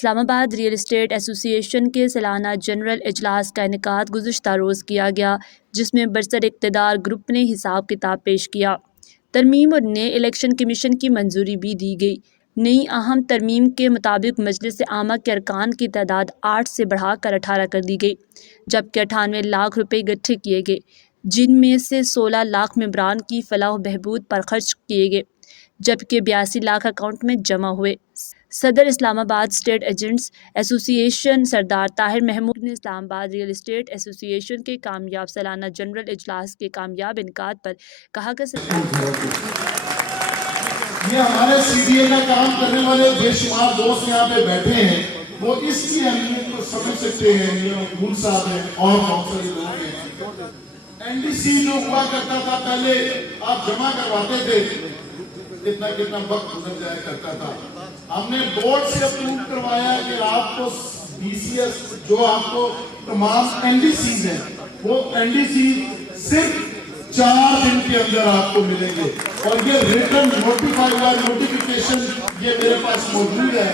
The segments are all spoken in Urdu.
اسلام آباد ریئل اسٹیٹ ایسوسی ایشن کے سالانہ جنرل اجلاس کا انعقاد گزشتہ روز کیا گیا، جس میں برسر اقتدار گروپ نے حساب کتاب پیش کیا۔ ترمیم اور نئے الیکشن کمیشن کی منظوری بھی دی گئی۔ نئی اہم ترمیم کے مطابق مجلس عامہ کے ارکان کی تعداد 8 سے بڑھا کر 18 کر دی گئی، جبکہ 98 لاکھ روپے اکٹھے کیے گئے، جن میں سے 16 لاکھ ممبران کی فلاح و بہبود پر خرچ کیے گئے، جبکہ 82 لاکھ اکاؤنٹ میں جمع ہوئے۔ صدر اسلام آباد اسٹیٹ ایجنٹس ایسوسی ایشن سردار طاہر محمود نے اسلام آباد ریئل اسٹیٹ ایسوسی ایشن کے کامیاب سالانہ جنرل اجلاس کے کامیاب انعقاد پر کہا کہ یہ ہمارے سی ڈی اے کا کام کرنے والے بے شمار دوست یہاں پہ بیٹھے ہیں، وہ اس کی اہمیت کو سمجھ سکتے ہیں۔ گل صاحب ہیں اور بہت سارے لوگ ہیں۔ این ڈی سی جو ہوا کرتا تھا پہلے آپ جمع کرواتے تھے، کتنا وقت گزر جایا کرتا تھا۔ ہم نے بورڈ سے اپروو کروایا کہ آپ کو بی سی ایس جو آپ کو تمام این ڈی سیز ہیں، وہ این ڈی سی صرف 4 دن کے اندر آپ کو ملیں گے، اور یہ ریٹن نوٹیفائی ہوا نوٹیفیکیشن یہ میرے پاس موجود ہے۔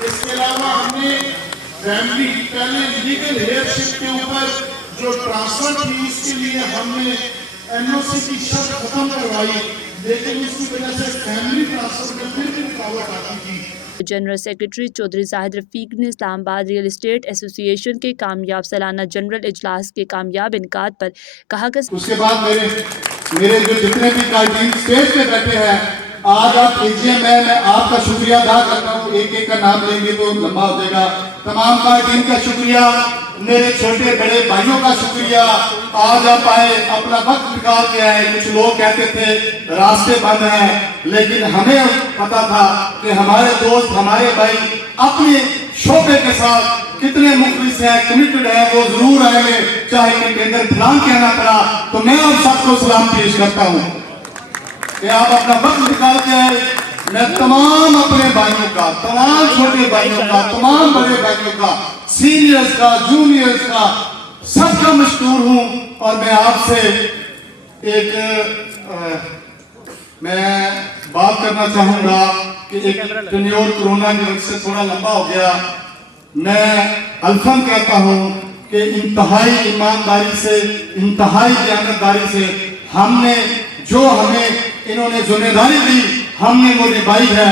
اس کے علاوہ ہم نے فیملی پہلے لیگل ہیئر شپ کے اوپر جو ٹرانسفر تھی، اس کے لیے ہم نے این او سی کی شرط ختم کروائی، لیکن اس کی وجہ سے فیملی ٹرانسفر میں پھر بھی رکاوٹ آتی تھی۔ جنرل سیکرٹری چودھری زاہد رفیق نے اسلام آباد ریئل اسٹیٹ ایسوسی ایشن کے کامیاب سالانہ جنرل اجلاس کے کامیاب انعقاد پر کہا کہ اس کے بعد میرے جو جتنے بھی قائدین اسٹیج پہ بیٹھے ہیں، آج آپ کیجئے، میں آپ کا شکریہ ادا کرتا ہوں۔ ایک ایک کا نام لیں گے تو لمبا ہو جائے گا۔ تمام قائدین کا شکریہ، میرے چھوٹے بڑے بھائیوں کا شکریہ۔ آج آپ آئے، اپنا وقت نکال کے آئے۔ کچھ لوگ کہتے تھے راستے بند ہیں، لیکن ہمیں پتا تھا کہ ہمارے دوست، ہمارے بھائی اپنے شعبے کے ساتھ کتنے مخلص ہیں، کمیٹڈ ہیں، وہ ضرور آئیں گے، چاہے کنٹینر پلان کہنا پڑا۔ تو میں آپ سب کو سلام پیش کرتا ہوں کہ آپ اپنا وقت نکال کے آئے۔ میں تمام اپنے بھائیوں کا، تمام چھوٹے بھائیوں کا، تمام بڑے بھائیوں کا، سینئرز کا، جونیئرز کا، سب کا مشکور ہوں۔ اور میں آپ سے ایک میں بات کرنا چاہوں گا کہ ایک ٹینیور کورونا کی وجہ سے تھوڑا لمبا ہو گیا۔ میں الفاظ کہتا ہوں کہ انتہائی ایمانداری سے، انتہائی دیانتداری سے ہم نے جو ہمیں انہوں نے ذمہ داری دی، ہم نے وہ نبھائی ہے،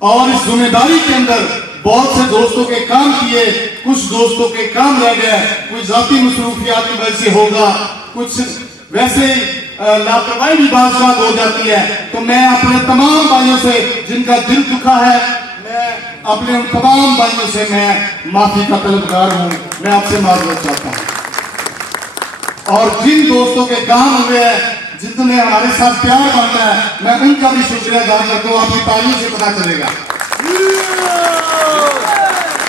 اور اس ذمہ داری کے اندر بہت سے دوستوں کے کام کیے، کچھ دوستوں کے کام رہ گئے، کچھ ذاتی مصروفیات کی وجہ سے ہوگا، کچھ ویسے لاپرواہی بھی بعض بات ہو جاتی ہے۔ تو میں اپنے تمام بھائیوں سے جن کا دل دکھا ہے، میں اپنے ان تمام بھائیوں سے میں معافی کا طلبگار ہوں، میں آپ سے معذرت چاہتا ہوں۔ اور جن دوستوں کے کام ہوئے ہیں، جتنے ہمارے ساتھ پیار بنتا ہے، میں ان کا بھی شکریہ ادا کرتا ہوں۔ آپ کی تعلیم سے پتہ چلے گا۔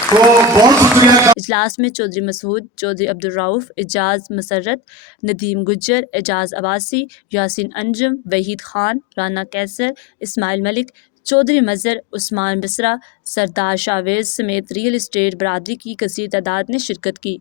تو بہت شکریہ۔ اجلاس میں چودھری مسعود، چودھری عبدالرؤف، اعجاز مسرت، ندیم گجر، اعجاز عباسی، یاسین انجم، وحید خان، رانا کیسر، اسماعیل ملک، چودھری مظہر، عثمان بسرا، سردار شاویز سمیت ریئل اسٹیٹ برادری کی کثیر تعداد نے شرکت کی۔